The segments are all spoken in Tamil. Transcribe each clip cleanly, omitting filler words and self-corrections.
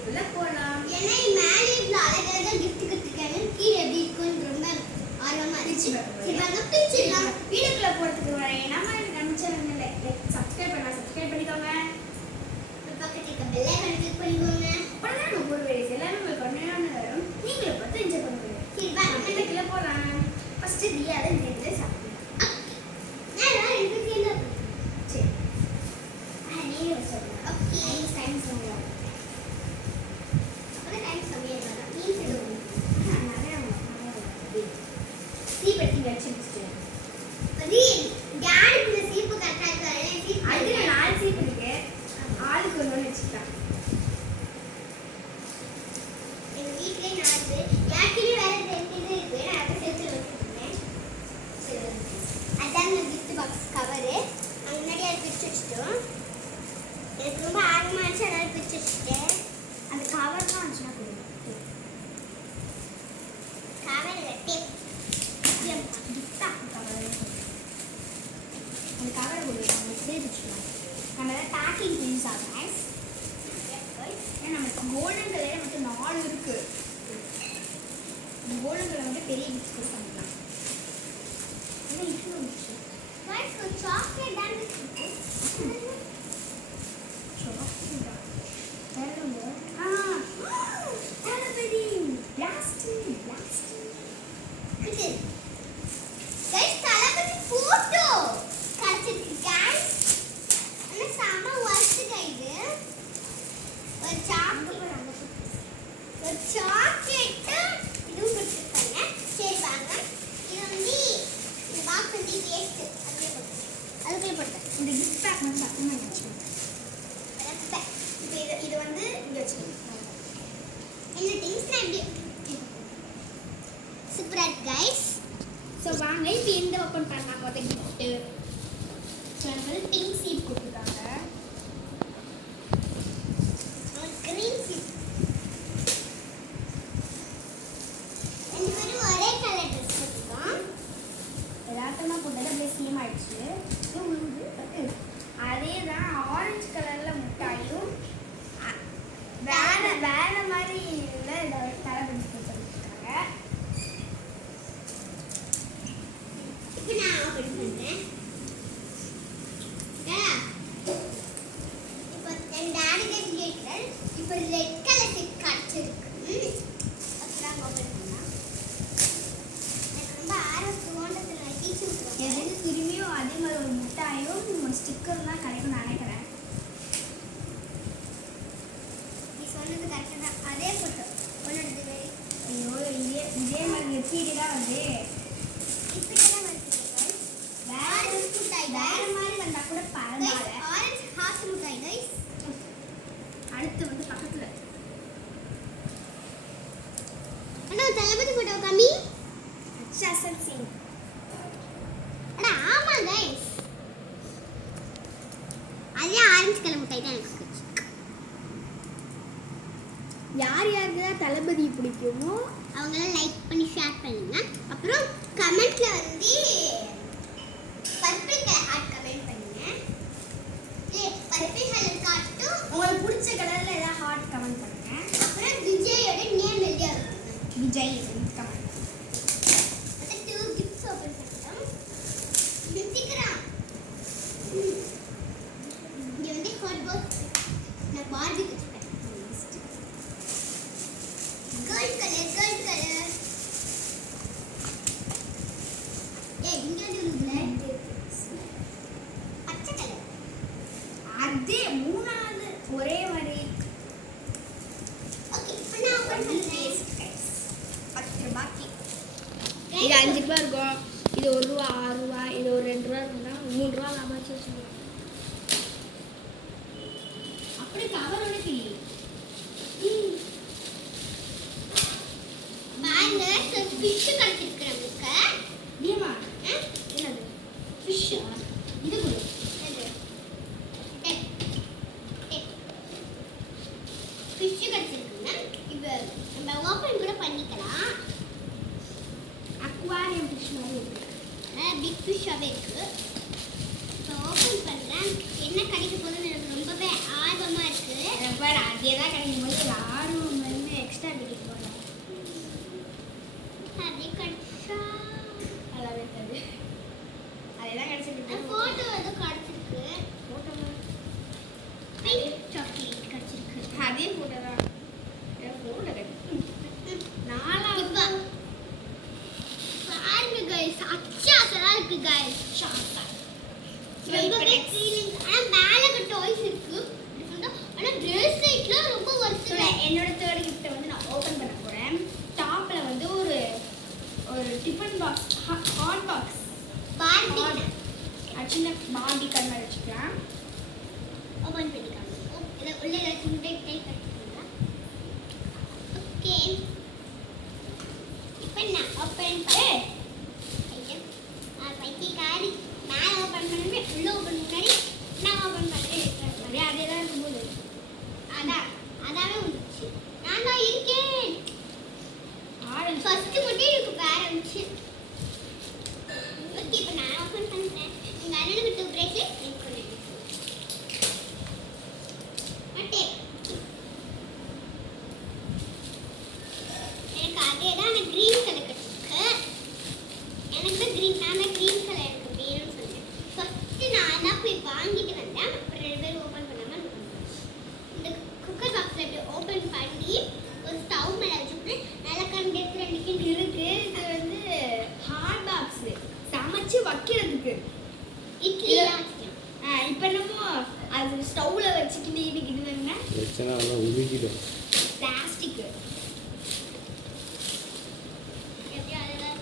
வீடியோக்குள்ள போலாம். ஏன்னா மேலே இவ்வளோ அழகழகா கிஃப்ட் கொடுத்துருக்காங்க. கீழே எப்படி இருக்கும்னு ரொம்ப ஆர்வமா இருந்துச்சு. சரி வாங்க பிரிச்சிடலாம். வீடியோக்குள்ள போறதுக்கு முன்னாடி நம்ம சேனல்ல சப்ஸ்கிரைப் பண்ணிக்கோங்க. பக்கத்துல இருக்க பெல் ஐகானை கிளிக் பண்ணிக்கோங்க. அப்பதான் நம்ம ஒரு வீடியோஸ் எல்லாமே உங்களுக்கு உடனே வரும். நீங்களும் பார்த்து என்ஜாய் பண்ணுங்க. சரி வாங்க வீடியோக்குள்ள போலாம். ஃபர்ஸ்ட் தியா அதை சேர்ந்து சாப்பிடலாம். நான் ரெண்டு சேர்ந்து சரி நீங்க சொல்லுங்க. ஓகே டைம் சொல்லுங்க. அப்புறம் டைம் கம்மியாக வரும். நீ சொல்லுங்க. நிறைய சீப்பெட்டி வச்சு ரீல் யாருக்கு சீப்பு கரெக்டா இருக்கு. சீப்பு அதுல 4 சீப்பு இருக்கு. ஆளுக்கு ஒன்று வச்சுக்கலாம். எங்க வீட்லயே 4 யாக்கிலே வேற 2 இருக்கு. நான் அதை சேர்த்து வச்சிருக்கேன். அதான் கிஃப்ட் பாக்ஸ் கவரு. முன்னாடி அதை பிரிச்சு வச்சுட்டோம். எனக்கு ரொம்ப ஆர்வமா இருந்துச்சு, அதனால பிரிச்சு வச்சுட்டேன். அந்த கவர் தான் வச்சுனா கொடுங்க. கவர் டேப் அந்த கவர் கொடுங்க. நம்ம சேர்த்துக்கலாம். நம்ம எல்லாம் பேக்கிங் யூஸ் ஆகும். ஏன்னா நமக்கு கோல்டன் கலர் மட்டும் 4 இருக்கு. கோல்டன் கலர் வந்து பெரிய பிஸ்கட் பண்ணலாம். என்ன இஷ்யூ வந்துச்சு? गाइस को चॉकलेट डाल दीजिए. गाइस தலபதி போட்டோ காட்சிக்கு गाइस என்ன சாம வாட்ச் கைது ஒரு சாக்லேட் இதுவும் கொடுத்துருக்காங்க. சரி வாங்க இது வந்து இந்த பாக்ஸ் வந்து வேஸ்ட் அதுக்குள்ளே போட்டேன். இந்த கிஃப்ட் பேக் வந்து பத்திரமா வச்சுக்கோங்க. இப்போ இது வந்து இங்கே வச்சுக்கோங்க. என்ன திங்ஸ்லாம் எப்படி சூப்பராக இருக்கு கைஸ். ஸோ வாங்க இப்போ எந்த ஓப்பன் பண்ணலாம் மொதல் கிஃப்ட்டு. ஸோ எனக்கு வந்து பிங்க் சீப் கொடுத்துருக்காங்க. கிரீன் சீப். ரெண்டு பேரும் ஒரே கலர் ட்ரெஸ் போட்டுருக்கோம். யதார்த்தமாக போட்டது அப்படியே சேம் ஆயிடுச்சு. அதே தான் ஆரஞ்சு கலரில் முட்டாயும் வேற மாதிரி தளபதி கொடுத்துருக்காங்க. இப்போ நான் ஓப்பன் பண்ணுறேன். இப்போ என் டாடி கேட்குறேன். இப்போ ரெட் கலர் செட் கிடச்சிருக்கு. அப்புறம் ஓப்பன் பண்ணலாம். எனக்கு ரொம்ப ஆர்வம் தோன்றத்தில் நான் டீச்சு விட்டுருவேன். எதுக்கு திரும்பியும் அதே மாதிரி ஒரு முட்டாயும் ஒரு ஸ்டிக்கர் தான் கிடைக்கும் நினைக்கிறேன். நீ சொன்னது கரெக்டாக தான். அதே ஃபோட்டோ ஒன்று ஐயோ இதே மாதிரி வெப்சைட்டு தான் வந்து இப்படியெல்லாம் வருது வேற மாதிரி வந்தால் கூட பரவாயில்ல. ஆரஞ்சு ஹார்ட் மிட்டாய் கைஸ். அடுத்து வந்து பக்கத்தில் அண்ணா தளபதி ஃபோட்டோ காமி. அச்சன் சிங். அடா ஆமா கைஸ். அதே ஆரஞ்சு கலர் மிட்டாய் தான் எனக்கு பிடிக்கும். யார் யாருக்கு தான் தளபதி பிடிக்குமோ அவங்களாம் லைக் பண்ணி ஷேர் பண்ணுங்க. அப்புறம் கமெண்ட்ல வந்து பர்பிள் கலர் ஹார்ட் கமெண்ட் பண்ணுங்க. பர்பிள் கலர் காட்டும். உங்களுக்கு பிடிச்ச கலரில் ஏதாவது ஹார்ட் கமெண்ட் பண்ணுங்க. அப்புறம் விஜயோட நேம் எழுதியா இருக்கும். விஜய் கமெண்ட். அந்த 2 கிஃப்ட்ஸ் ஓபன் பண்ணிட்டோம். நித்திக்கிறான். இங்க வந்து ஹாட் பாக்ஸ் நான் பார்பி வச்சிருக்கேன். Gold colour. ஏய் இங்க வந்து பச்சை கலர். அதே மூணாவது ஒரே மாதிரி. ஓகே இப்போ நான் ஓபன் பண்றேன். 10 ரூபாய்க்கு இது 5 ரூபா இருக்கும். இது 1 ரூபா 6 ரூபா இது ஒரு 2 ரூபா இருந்தா 3 ரூபா லாபம் வச்சுருக்கோம். அப்படி கவர் ஒன்று கிளி பாருங்க ஃபிஷ் கிடைச்சிருக்கு நமக்கு. ஏமா என்னது ஃபிஷ் இது கூட ஃபிஷ் கிடைச்சிருக்குங்க. இப்போ நம்ம ஓபன் கூட பண்ணிக்கலாம். அக்வாரியம் ஃபிஷ் மாதிரி இருக்கு. பிக் ஃபிஷ்ஷாகவே இருக்கு. இப்போ ஓப்பன் பண்ணுறேன். என்ன கிடைக்க போகுதுன்னு எனக்கு ரொம்பவே ஆர்வமாக இருக்குது. வேற அதே தான் கிடைக்கும் போது ஒரு ஆர்வம் வந்து எக்ஸ்ட்ரா கிடைக்க போகிறேன். அதே கட்சா நல்லாவே இருக்காது. அதே தான் கிடைச்சிருக்கு. போட்டோ ஏதோ கிடைச்சிருக்கு. ஃபோட்டோ பிங்க் சாக்லேட் கிடைச்சிருக்கு. அதே ஃபோட்டோ தான். ஃபோட்டோ கிடைக்கும். இப்ப பாருங்க கைஸ், அச்சாசலா இருக்கு கைஸ். ஷாக்கா ரொம்பவே ஃபீலிங். ஆனா மேல டாய்ஸ் இருக்கு. ஆனா பிரேஸ்லெட்ல ரொம்ப வர்ஸ்ட். என்னோட தேர்ட் கிஃப்ட் வந்து நான் ஓபன் பண்ண போறேன். டாப்ல வந்து ஒரு tiffin box, hot box, Barbie சின்ன பார்பி கண்ணை வச்சுக்கலாம். ஓபன் பண்ணிக்கலாம். இத உள்ள வச்சு டேக் பண்ணிக்கலாம். ஓகே, இப்போ நான் ஓபன் பண்ணேன். பைத்தியக்காரி, நான் ஓபன் பண்ணவே உள்ள ஓபன் பண்ணி நான் ஓபன் பண்ணேன். அதே தான் இருக்கும்போது அதாவே வந்துச்சு. நான் தான் இருக்கேன். ஆரஞ்சு ஃபர்ஸ்ட் மட்டும் எனக்கு வேற வந்துச்சு. ஓகே, இப்போ நான் ஓபன் பண்றேன். உங்க அண்ணனுக்கு 2 பிரேஸ்லெட் எனக்கு ஒன்று. ஓகே, எனக்கு அதே தான். எனக்கு கிரீன் கலர் கிடைச்சிருக்கு. எனக்கு கிரீன், நான் கிரீன் கலர் எனக்கு வேணும்னு சொன்னேன். ஃபர்ஸ்ட் நான் தான் போய் வாங்கிட்டு வந்தேன். அப்புறம் 2 பேரும் ஓபன் பண்ணாம இந்த குக்கர் பாக்ஸ்ல இப்படி ஓபன் பண்ணி ஒரு ஸ்டவ் மேல வச்சுட்டு நல்லா டிஃபரெண்ட் இருக்கு. இது வந்து ஹாட் பாக்ஸ் சமைச்சு வைக்கிறதுக்கு. இட்லிலாம் இப்போ என்னமோ அது ஸ்டவ்ல வச்சுக்கிட்டு இது வேணுங்க பிரச்சனை உருகிடும். பிளாஸ்டிக். எப்படி அதெல்லாம்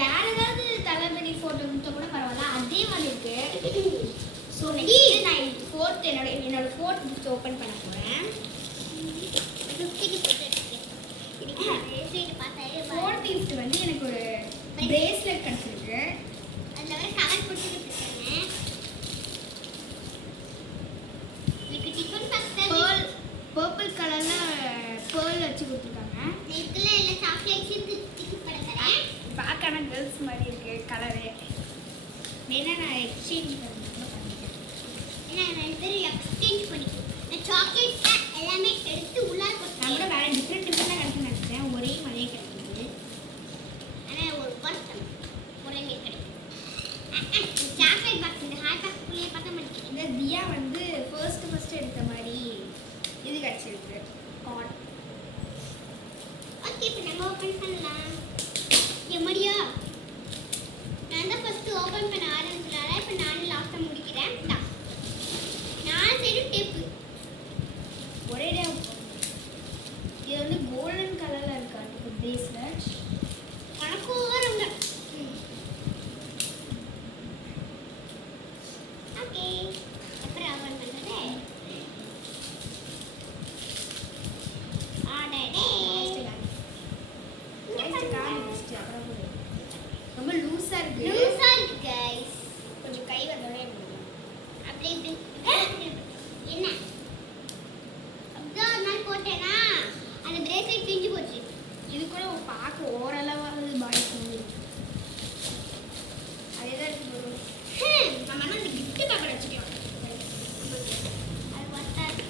வேற ஏதாவது தளபதி போட்டோ கொடுத்தா கூட பரவாயில்ல, அதே மாதிரி இருக்கு. ஸோ நெக்ஸ்ட் நான் என்னோட ஃபோர்த் புக் ஓப்பன் பண்ண போறேன். ஃபோர்த் கிஃப்ட் வந்து எனக்கு ஒரு பிரேஸ்லெட் கிடைச்சிருக்கு. அதில் வர கவர் போட்டுக்கிட்டு இருக்கேன். எனக்கு டிஃபன் பாக்ஸ் பர்பிள் கலர்ல பேர்ல் வச்சு கொடுத்துருக்காங்க. இதுல எல்லா சாக்லேட்ஸ் திக்கு படுறேன். பார்க்கணும் கேர்ள்ஸ் மாதிரி இருக்கு கலரு. வேணா நான் எக்ஸ்சேஞ்ச் பண்ணிக்கிறேன். ஏன்னா நான் பேர் எக்ஸ்சேஞ்ச் பண்ணிக்கிறேன். நான் சாக்லேட்ஸ் எல்லாமே எடுத்து உள்ளார நான் போட்டேன். கூட வேற டிஃப்ரெண்ட் கிடைக்கும்னு நினைச்சேன். ஒரே மாதிரியே கிடைக்குது. ஆனால் ஒரு வருஷம் ஒரே மாதிரி கிடைக்கும். சாக்லேட் பாக்ஸ் இந்த ஹாட் பாக்ஸ் உள்ளே பார்க்க மாட்டேங்குது. இந்த தியா வந்து ஃபர்ஸ்ட் எடுத்த மாதிரி இது கிடைச்சிருக்கு. கார்ட். ஓகே, இப்போ நம்ம ஓப்பன் பண்ணலாம். எம்மடியா, நான் தான் ஃபர்ஸ்ட் ஓப்பன் பண்ண ஆரம்பிச்சனால இப்போ நான் லாஸ்ட்டாக முடிக்கிறேன். நான் சைடு டேப்பு ஒரே இது வந்து கோல்டன் கலர்ல இருக்கு பிரேஸ்லெட். எனக்கும் வருங்க. ஓகே, அப்புறம் ஓப்பன் பண்ணுறது. ஆடடே, ரொம்ப லூஸா இருக்கு. லூஸா இருக்கு கைஸ். கொஞ்சம் கை வந்தோடனே அப்படி இப்படி என்ன அப்படிதான் ஒரு நாள் போட்டேனா அந்த பிரேஸ்லெட் பிஞ்சு போச்சு. இது கூட பார்க்க ஓரளவாவது பாய் பண்ணி அதே தான் இருக்கு. நம்ம அந்த கிஃப்ட் பேப்பர் வச்சுக்கலாம். அது பத்தாது.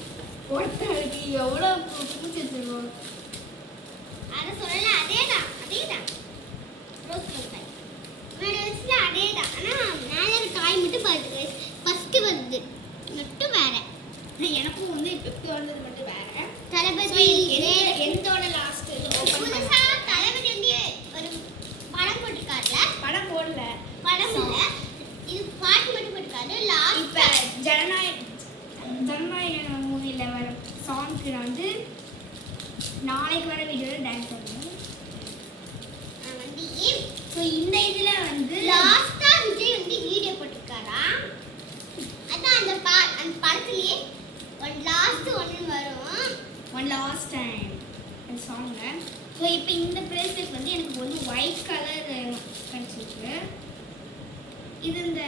ஒருத்தருக்கு எவ்வளோ பூச்சி வச்சிருக்கோம். அதை சொல்லல, அதேதான் ரோஸ் கலர் காய் முன்னாடி வச்சுல அதேதான். ஆனால் மேலே காய் மட்டும் பாருங்க ஃபஸ்ட்டு வருது மட்டும் வேற. எனக்கும் வந்து இப்போ வந்தது மட்டும் வேற. தளபதி எந்தோட லாஸ்ட் புதுசா தளபதி வந்து ஒரு படம் போட்டிருக்காருல. படம் போடல. படம் இல்ல, இது பாட்டு மட்டும் போட்டிருக்காரு. லாஸ்ட் இப்போ ஜனநாயக மூவியில் வர சாங்க்கு நான் வந்து நாளைக்கு வர வீடியோவில் டான்ஸ் பண்ணுவேன். வந்து ஸோ இந்த இதில் வந்து லாஸ்டா விஜய் வந்து வீடியோ போட்டிருக்காரா. அதான் அந்த படத்துலயே ஒரு லாஸ்ட் ஒன்று வரும். ஒன் லாஸ்ட் டைம் அந்த சாங்கில். ஸோ இப்போ இந்த பிரேஸ்லெட் வந்து எனக்கு வந்து ஒயிட் கலர் கிடச்சிருக்கு. இது இந்த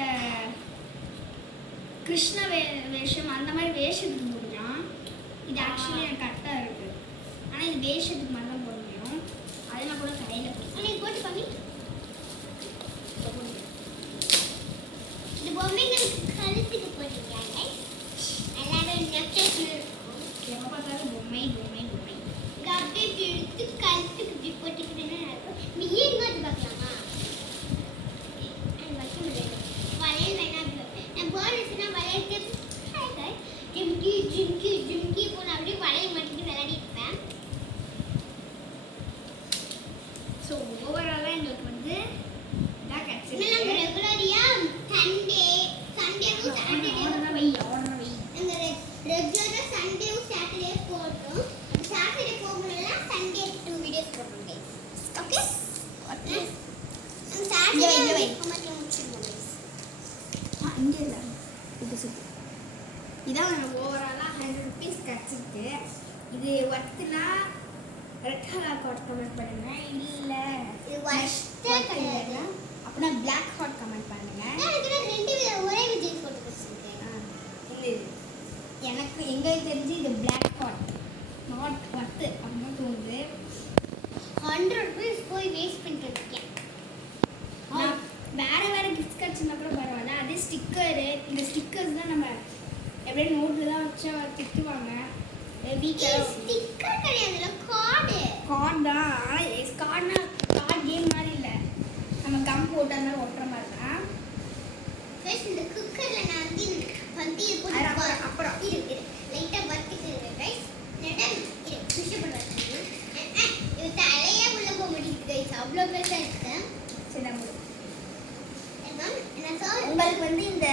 கிருஷ்ண வேஷம் அந்த மாதிரி வேஷத்துக்கு போடலாம். இது ஆக்சுவலி எனக்கு கரெக்டாக இருக்குது. ஆனால் இது வேஷத்துக்கு மாதிரி தான் போட முடியும். அதெல்லாம் கூட கையில் உனக்கு போட்டு பண்ணி இந்த பொம்மைங்களுக்கு கழுத்துக்கு போட்டிருக்காங்க. நல்லா இங்கே இல்லை இது சுற்றி இதான் ஓவராலாக 100 rupees கிடச்சிருக்கு. இது ஒர்த்துனா ரெட் கலர் ஹாட் கமெண்ட் பண்ணுங்க, இல்லை இது worst கிடையாது. அப்படின்னா பிளாக் ஹாட் கமெண்ட் பண்ணுங்க. எனக்கு ரெண்டு ஒரே விஜய் போட்டு வச்சிருக்கேன். இல்லை எனக்கு எங்களுக்கு தெரிஞ்சு இது பிளாக் ஹாட் நாட் ஒர்த்து அப்படின்னு தோணுது. 100 rupees போய் வேஸ்ட் பண்ணிட்டு இருக்கேன். நான் வேற கிஃப்ட் கிடச்சுன்னா கூட பரவாயில்ல. அதே ஸ்டிக்கரு, இந்த ஸ்டிக்கர்ஸ் தான் நம்ம எப்படியே நோட்டில் தான் வச்சா திட்டுவாங்க. Sticker கிடையாதுல, card. கார்டு தான். ஆனால் கார்டுனா கார்டு கேம் மாதிரி இல்லை, நம்ம கம் போட்டு அந்த மாதிரி ஒட்டுற மாதிரி தான். கைஸ் இந்த குக்கரில் நான் வந்து அப்புறம் இரு லைட்டாக வறுத்துக்கிறேன் கைஸ். இரு ஃபிஷ் பண்ணுறேன். இது தலையே உள்ள போக மாட்டேங்குது கைஸ், அவ்வளோ பெருசாக இருக்கு. சரி நம்ம என்ன சார் உங்களுக்கு வந்து இந்த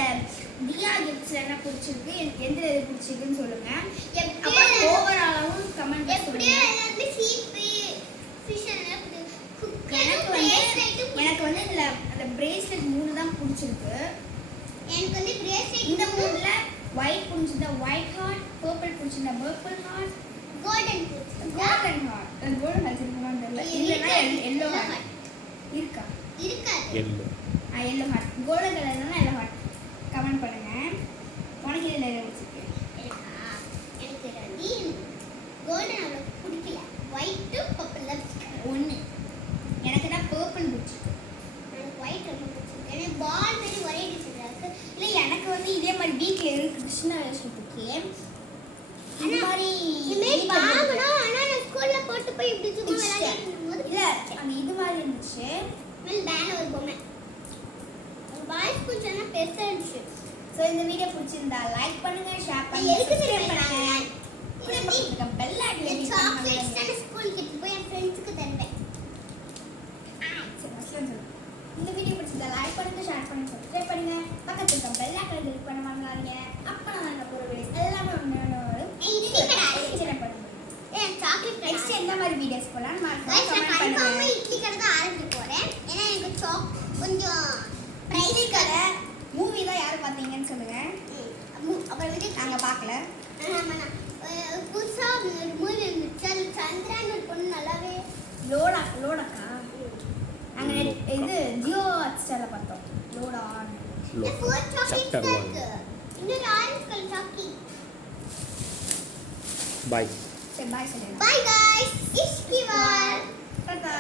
தியா கிஃப்ட்ஸ்ல என்ன பிடிச்சிருக்கு, எந்த இது பிடிச்சிருக்குன்னு சொல்லுங்க. அப்புறம் ஓவராலாவும் கமெண்ட் எப்படியோ பண்ணுங்க. எல்லாருமே சீப்பு ஃபிஷ் எல்லாம் எனக்கு வந்து இதுல அந்த பிரேஸ்லெட் 3 தான் பிடிச்சிருக்கு. எனக்கு வந்து பிரேஸ்லெட் இந்த 3ல ஒயிட் பிடிச்சிருந்தா ஒயிட் ஹார்ட், பர்பிள் பிடிச்சிருந்தா purple heart, golden golden heart. Golden வச்சிருக்கோம்னு தெரியல. இல்லைன்னா எல்லோ ஹார்ட் இருக்கா? இருக்காது. Yellow heart. கோல்டன் கலர்னா எல்லோ ஹார்ட் கமெண்ட் பண்ணுங்க. உனக்கு இதில் எது பிடிச்சிருக்கு? எனக்கு வந்து கோல்டன் அவ்வளோ பிடிக்கல, ஒயிட்டு பர்பிள் தான் பிடிச்சிருக்கு. ஒன்று எனக்கு தான் பர்பிள் பிடிச்சிருக்கு. எனக்கு ஒயிட் ரொம்ப பிடிச்சிருக்கு. எனக்கு பால் மாதிரி ஒரே டிசைனாக இருக்குது. இல்லை எனக்கு வந்து இதே மாதிரி வீட்டில் இருக்கு கிருஷ்ண வேஷத்துக்கு இந்த மாதிரி இமேஜ் வாங்கணும். ஆனால் நான் ஸ்கூலில் போட்டு போய் இப்படி சும்மா விளையாடிட்டு இருக்கும்போது இல்லை அந்த இது மாதிரி இருந்துச்சு. மேலே பேன ஒரு பொம்மை பாய்ஸ் கொஞ்சம் பெருசாக இருந்துச்சு. ஸோ இந்த வீடியோ பிடிச்சிருந்தா லைக் பண்ணுங்க, ஷேர் பண்ணுங்க, எதுக்கு சப்ஸ்கிரைப் பண்ணுங்க? பண்ணுங்க. பெல் ஐக்கன் சாக்லேட்ஸ் நான் ஸ்கூலுக்கு எடுத்து போய் என் ஃப்ரெண்ட்ஸுக்கு தருவேன். இந்த வீடியோ பிடிச்சிருந்தா லைக் பண்ணுங்க, ஷேர் பண்ணுங்க, சப்ஸ்கிரைப் பண்ணுங்க. பக்கத்துல இருக்க பெல் ஐக்கன் கிளிக் பண்ண மறந்துடாதீங்க. அப்போ நான் போகிற வீடியோஸ் எல்லாமே சாக்லேட் நெக்ஸ்ட் எந்த மாதிரி வீடியோஸ் போடலாம்னு மறக்காம நான் கமெண்ட் கன்ஃபார்மா பண்ணுங்க. இட்லி கடை தான் ஆரம்பிக்க போறேன். ஏன்னா எனக்கு கொஞ்சம் இட்லி கடை மூவி தான் யார் பார்த்தீங்கன்னு சொல்லுங்க. அப்புறம் வந்து நாங்கள் பார்க்கல. புதுசா ஒரு மூவி இருந்துச்சு, அது சந்திரான்னு ஒரு பொண்ணு நல்லாவே லோடாக்கா நாங்கள் இது ஜியோ ஹாட்ஸ்டாரில் பார்த்தோம். லோடா ஃபோர் சாக்லேட்ஸ் தான் இருக்கு. இன்னொரு ஆரஞ்சு கலர் சாக்லேட். Bye. சரி பாய் சொல்லுங்க. பை गाइस, இஷ்கிவால். டாடா.